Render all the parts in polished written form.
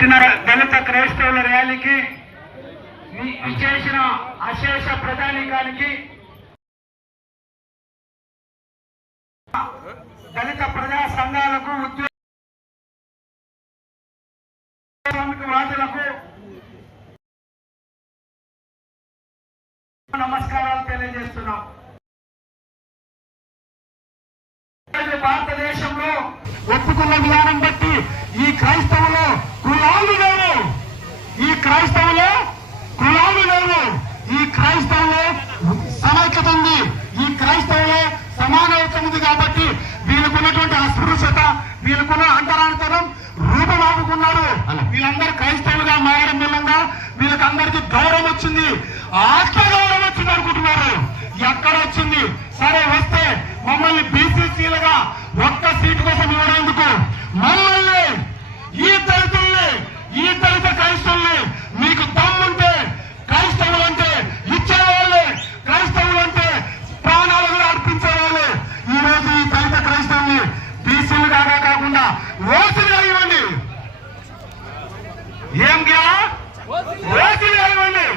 పెట్టిన దళిత క్రైస్తవుల ర్యాలీకి విచ్చేసిన అశేష ప్రజానీకానికి, దళిత ప్రజా సంఘాలకు, ఉద్యోగవాదులకు నమస్కారాలు తెలియజేస్తున్నాం. భారతదేశంలో ఒప్పుకున్న విధానం బట్టి ఈ క్రైస్తవులు కులాలు లేవు, ఈ క్రైస్తవులు కులాలు లేవు, ఈ క్రైస్తవులు సమైక్యత ఉంది, ఈ క్రైస్తవులు సమానత్వం ఉంది. కాబట్టి వీళ్ళకున్నటువంటి అస్పృశ్యత, వీళ్ళకున్న అంతరాంతరం రూపమాపుకున్నారు. వీళ్ళందరూ క్రైస్తవులుగా మారడం మూలంగా వీళ్ళకందరికీ గౌరవం వచ్చింది, ఆత్మగౌరవం వచ్చింది అనుకుంటున్నారు. ఎక్కడ వచ్చింది? సరే వస్తే మమ్మల్ని బీసీసీలుగా ఒక్క సీటు కోసం ఇవ్వడానికి మమ్మల్ని, ఈ దళితుల్ని, ఈ దళిత క్రైస్తవుల్ని మీకు దమ్ముంటే క్రైస్తవులంటే ఇచ్చేవాళ్ళే, క్రైస్తవులంటే ప్రాణాలు కూడా అర్పించేవాళ్ళే. ఈ రోజు ఈ దళిత క్రైస్తవుల్ని బీసీలుగా కాకుండా ఓసీలుగా ఇవ్వండి. ఏం ఓసీలుగా ఇవ్వండి.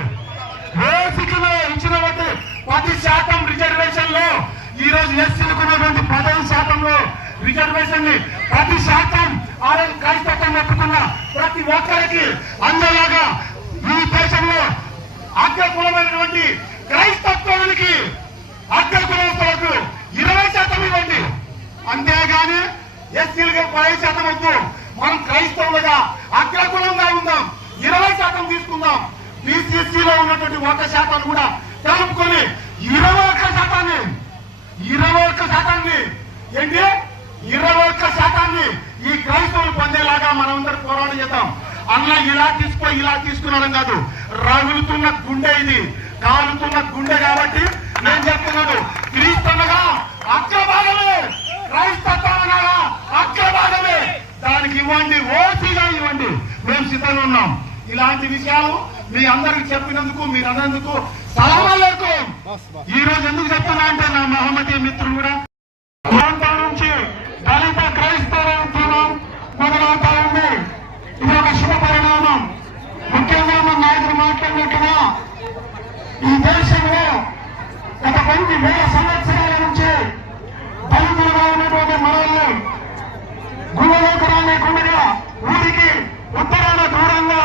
ఓసీలో ఇచ్చిన 10% రిజర్వేషన్ లో ఈ రోజు ఎస్సీలకు ఉన్నటువంటి 10% రిజర్వేషన్ ని 10% ఆ రోజు క్రైస్తవం ఒప్పుకున్న ప్రతి ఒక్కరికి అందలాగా ఈ దేశంలో అగ్రకులమైనటువంటి క్రైస్తత్వానికి, అగ్రకులస్తులకు 20% ఇవ్వండి. అంతేగాని ఎస్సీలుగా 10% వద్దు. మనం క్రైస్తవులుగా అగ్రకులంగా ఉందాం, 20% తీసుకుందాం. బీసీసీలో ఉన్నటువంటి 1% కూడా కలుపుకొని 21% ఏంటి 21% ఈ క్రైస్తవులు పొందేలాగా మనం అందరూ పోరాటం చేద్దాం. అలా ఇలా తీసుకున్నాడం కాదు, రగులుతున్న గుండె ఇది, కాలుతున్న గుండె. కాబట్టి నేను చెప్తున్నాను, క్రీస్తనగా అగ్రభాగమే, క్రైస్తత్వం అనగా అగ్రభాగమే. దానికి ఇవ్వండి, ఓసీగా ఇవ్వండి, మేము సిద్ధంగా ఉన్నాం. ఇలాంటి విషయాలు మీ అందరికి చెప్పినందుకు, మీరు అన్నందుకు సలాముఅలైకుం. ఈ రోజు ఎందుకు చెప్తున్నా అంటే నా మహమ్మదీ మిత్రులు కూడా ప్రాంతాల నుంచి దళిత క్రైస్తవ ఉద్యమం మొదలవుతా ఉంది. ఇది ఒక శుభ పరిణామం. ముఖ్యంగా మన నాయకులు మాట్లాడినట్టుగా ఈ దేశంలో గత కొన్ని వేల సంవత్సరాల నుంచి దళితులుగా ఉన్నటువంటి మనల్ని గుళ్ళలోకి రాలేకుండా ఊరికి ఉత్తరాన దూరంగా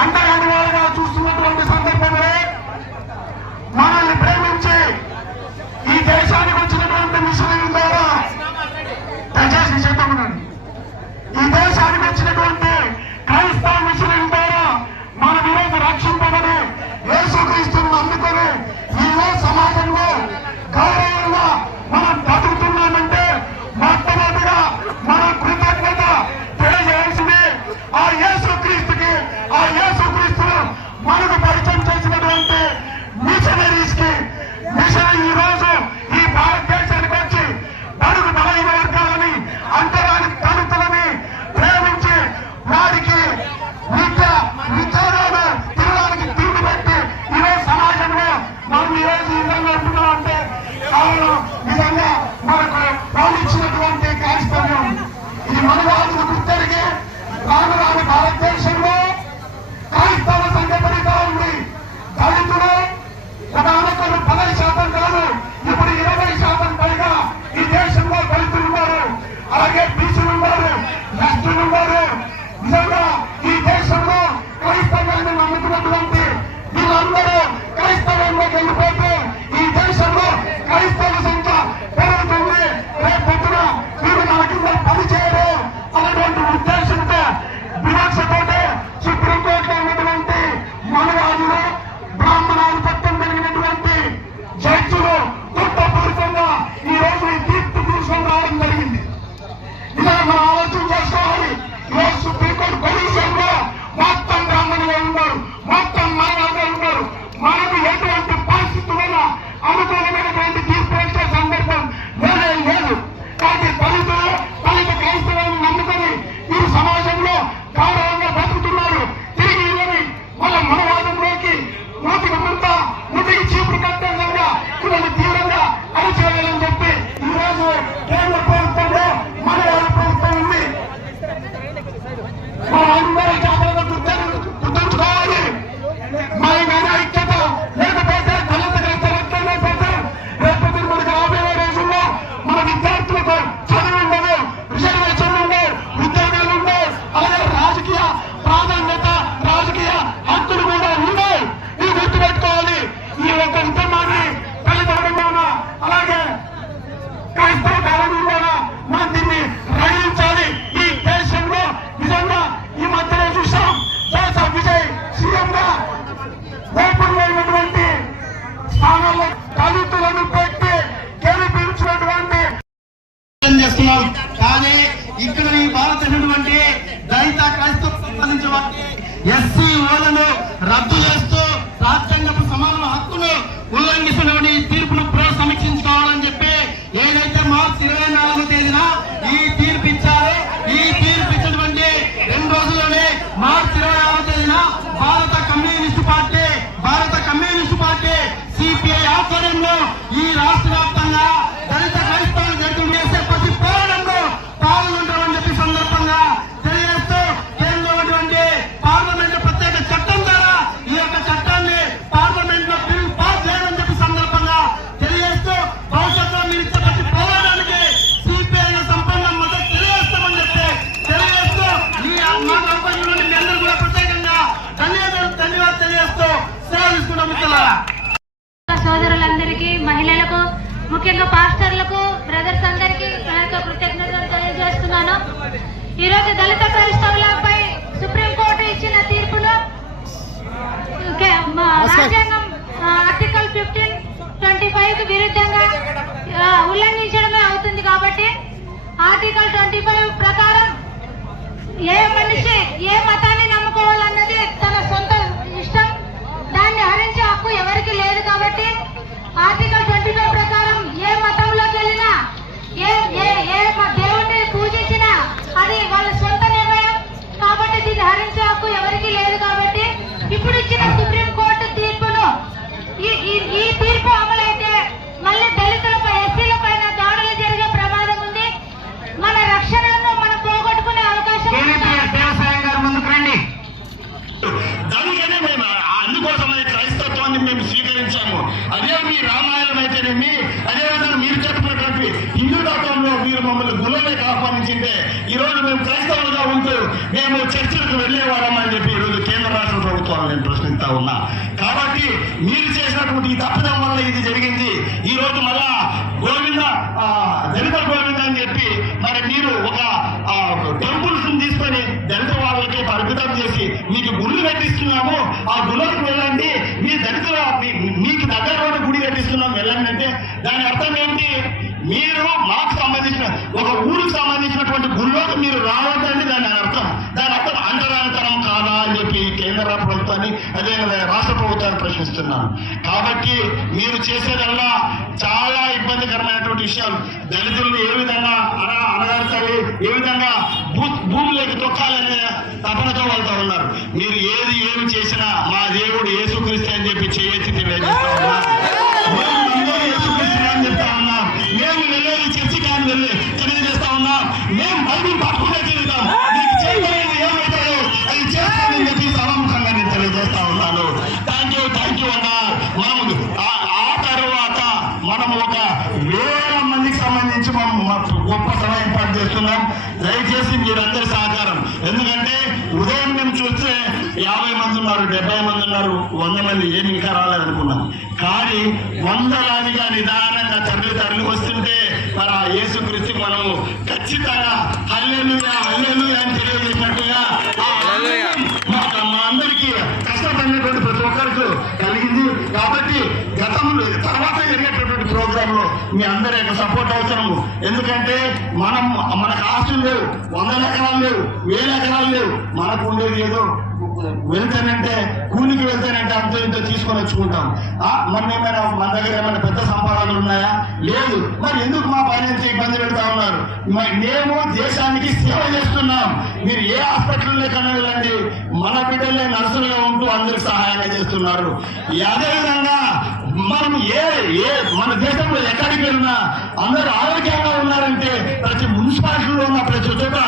అంతరాని వారుగా చూస్తున్నటువంటి సందర్భంలో మనల్ని ప్రేమించి ఈ దేశానికి వచ్చినటువంటి మిషనరీల ద్వారా, దయచేసి చెప్పమనండి, ఈ దేశానికి వచ్చినటువంటి క్రైస్తవ మిషనరీల ద్వారా మనం ఈరోజు రక్షింపబడి యేసుక్రీస్తుని నమ్ముకొని ఈ సమాజంలో దళితులను పెట్టి గెలిపించినటువంటి చేస్తున్నాం. కానీ ఇక్కడ ఈ భారతటువంటి దళిత క్రైస్తవ సంబంధించిన ఎస్సీ ఓలను రద్దు చేస్తూ రాజ్యాంగపు సమాన హక్కును ఉల్లంఘిస్తున్న తీర్పును సమీక్షించుకోవాలని చెప్పి ఏదైతే మార్చి 24వ తేదీన ఈ తీర్పు ఇచ్చారో ఈ తీర్పు ఇచ్చినటువంటి 2 రోజుల్లోనే మార్చి 26వ తేదీన భారత కమ్యూనిస్టు పార్టీ సిపిఐ ఆధ్వర్యంలో ఈ రాష్ట్ర వ్యాప్తంగా దళిత క్రైస్తవులు జరుగుతూ చేసే ప్రతి పోరాటంలో పాల్గొంటామని చెప్పి సందర్భంగా తెలియజేస్తూ కేంద్రమైనటువంటి పార్లమెంట్ ప్రత్యేక చట్టం ద్వారా ఈ యొక్క చట్టాన్ని పార్లమెంట్ లో బిల్ పాస్ చేయాలని చెప్పి సందర్భంగా తెలియజేస్తూ భవిష్యత్తులో మీరు ఇచ్చే ప్రతి పోరాటానికి సిపిఐ సంపూర్ణ మద్దతు తెలియజేస్తామని చెప్పి తెలియజేస్తూ ఈ మాట అవకాశం మీ అందరూ కూడా ప్రత్యేకంగా ధన్యవాదాలు తెలియజేస్తూ సేవ తీసుకున్నాం. మిత్రులారా, సోదరులందరికీ, మహిళలకు, ముఖ్యంగా పాస్టర్లకు, బ్రదర్స్ అందరికీ కృతజ్ఞతలు తెలియజేస్తున్నాను. ఈరోజు దళిత క్రైస్తవులపై సుప్రీంకోర్టు ఇచ్చిన తీర్పును రాజ్యాంగం ఆర్టికల్ 1525 విరుద్ధంగా ఉల్లంఘించడమే అవుతుంది. కాబట్టి ఆర్టికల్ 25 ప్రకారం ఏ మనిషి ఏ మతాన్ని నమ్ముకోవాలన్నది తన సొంత ఇష్టం. దాన్ని హరించే హక్కు ఎవరికి లేదు. కాబట్టి ఆర్టికల్ 25 ప్రకారం ఏ మతంలోకి వెళ్ళినా ఏ దేవుణ్ణి పూజించినా అది వాళ్ళ సొంత నిర్ణయం. కాబట్టి దీన్ని హరించే హక్కు ఎవరికి లేదు. కాబట్టి ఇప్పుడు ఇచ్చిన సుప్రీం కోర్టు తీర్పును ఈ తీర్పు అమలైతే మళ్ళీ దళితులపై ఎస్సీల పైన దాడులు జరిగే ప్రమాదం ఉంది. మన రక్షణను మనం పోగొట్టుకునే అవకాశం ఉంది. దానికనే మేము అందుకోసమే క్రైస్తత్వాన్ని మేము స్వీకరించాము. అదే మీ రామాయణం అయితేనేమి, అదేవిధంగా మీరు చెప్పినటువంటి హిందూ మతంలో మీరు మమ్మల్ని గుళ్ళలోకి ఆహ్వానించింటే ఈరోజు మేము క్రైస్తవులుగా ఉంటూ మేము చర్చలకు వెళ్లేవారమని చెప్పి ఈరోజు కేంద్ర రాష్ట్ర ప్రభుత్వాలు నేను ప్రశ్నిస్తా ఉన్నా. కాబట్టి మీరు చేసినటువంటి ఈ తప్పిదం వల్ల ఇది జరిగింది. ఈ రోజు మళ్ళా గోవింద దళిత గోవింద అని చెప్పి మరి మీరు ఒక టెంపుల్స్ తీసుకొని దళిత వాళ్ళకి పరిమితం చేసి మీకు గుళ్ళు కట్టిస్తున్నాము, ఆ గుళ్ళకు వెళ్ళండి, మీ దళితుల మీకు దగ్గర గుడి కట్టిస్తున్నాం వెళ్ళండి అంటే దాని అర్థం ఏంటి? మీరు మాకు సంబంధించిన ఒక ఊరికి సంబంధించినటువంటి గుళ్ళోకి మీరు రావద్దండి దాని అర్థం. దాని అర్థం అంటరానితనం కాదా అని చెప్పి కేంద్ర ప్రభుత్వాన్ని అదే రాష్ట్ర ప్రభుత్వాన్ని ప్రశ్నిస్తున్నాను. కాబట్టి మీరు చేసేదల్లా చాలా ఇబ్బందికరమైనటువంటి విషయాలు. దళితులను ఏ విధంగా అనగారితాలి, ఏ విధంగా భూమిలోకి తొక్కాలనే తపనతో వెళ్తా ఉన్నారు. మీరు ఏమి చేసినా మా దేవుడు యేసుక్రీస్తు అని చెప్పి చేయెత్తి తెలియజేస్తా ఉన్నారు. యేసుక్రీస్తు అని చెప్తా ఉన్నాం. మేము వెళ్ళేది చర్చి కానీ వెళ్ళి తెలియజేస్తా ఉన్నాం. మేము బైబిల్ పట్టుకునే తిరుగుతాం. మీకు చేయగలిగేది ఏమవుతాయో అది చేస్తామని చెప్పి సభాముఖంగా నేను తెలియజేస్తా ఉన్నాను. థ్యాంక్ యూ అన్నా. మనం ఆ తర్వాత మనం ఒక 1000 మందికి సంబంధించి మనం గొప్ప సభ ఏర్పాటు చేస్తున్నాం. దయచేసి మీరందరి సహకారం. ఎందుకంటే ఉదయం మేము చూస్తే 50 మంది ఉన్నారు, 70 మంది ఉన్నారు, 100 మంది ఏమి ఇంకా రాలేదనుకున్నాం. కానీ వందలాదిగా నిదానంగా తరలి వస్తుంటే మన యేసుక్రీస్తు మనము ఖచ్చితంగా హల్లెలూయా హల్లెలూయా అని తెలియజేసినట్టుగా మా అందరికీ కష్టపడినటువంటి ప్రతి ఒక్కరికి కలిగింది. కాబట్టి గతంలో తర్వాత జరిగేటటువంటి ప్రోగ్రామ్ లో మీ అందరి యొక్క సపోర్ట్ అవసరము. ఎందుకంటే మనకు ఆస్తులు లేవు, 100 ఎకరాలు లేవు, 1000 ఎకరాలు లేవు. మనకు ఉండేది ఏదో వెళ్తానంటే కూలికి వెళ్తానంటే అంత ఇంత తీసుకొని వచ్చుకుంటాం. మన దగ్గర ఏమైనా పెద్ద సంపాదనలు ఉన్నాయా? లేదు. మరి ఎందుకు మా ఫైనాన్స్ ఇబ్బంది పెడతా ఉన్నారు? మేము దేశానికి సేవ చేస్తున్నాం. మీరు ఏ హాస్పిటల్లో కన్నా వెళ్ళండి, మన బిడ్డలే నర్సులుగా ఉంటూ అందరికి సహాయంగా చేస్తున్నారు. అదేవిధంగా మనం మన దేశంలో ఎక్కడికి వెళ్ళినా అందరూ ఆరోగ్యంగా ఉన్నారంటే ప్రతి మున్సిపాలిటీలో ఉన్న ప్రతి చోట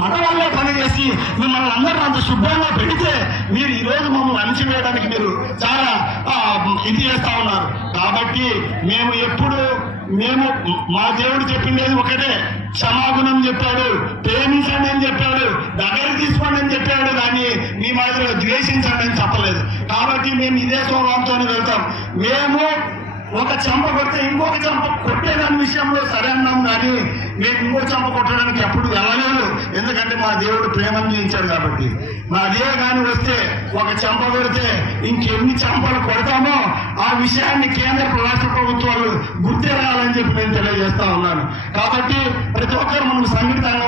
మన వల్ల పనిచేసి మిమ్మల్ని అందరూ అంత శుభ్రంగా పెడితే మీరు ఈ రోజు మమ్మల్ని అణిచివేయడానికి మీరు చాలా ఇది చేస్తా ఉన్నారు. కాబట్టి మేము మా దేవుడు చెప్పిండేది ఒకటే, క్షమాగుణం చెప్పాడు, ప్రేమించండి అని చెప్పాడు, దగ్గర తీసుకోండి అని చెప్పాడు. కానీ మీ మాదిరిగా ద్వేషించండి అని చెప్పలేదు. కాబట్టి మేము ఇదే స్వభావంతోనే వెళ్తాం. మేము ఒక చెంప కొడితే ఇంకొక చెంప కొట్టేదాని విషయంలో సరే అన్నాం కానీ మేము ఇంకో చెంప కొట్టడానికి ఎప్పుడు వెళ్ళలేదు. ఎందుకంటే మా దేవుడు ప్రేమను చూపించాడు కాబట్టి. మా అదే కానీ వస్తే ఒక చెంప కొడితే ఇంకెన్ని చెంపలు కొడతామో ఆ విషయాన్ని కేంద్ర రాష్ట్ర ప్రభుత్వాలు గుర్తిరగాలని చెప్పి నేను తెలియజేస్తా ఉన్నాను. కాబట్టి ప్రతి ఒక్కరు మనకు సంఘటితంగా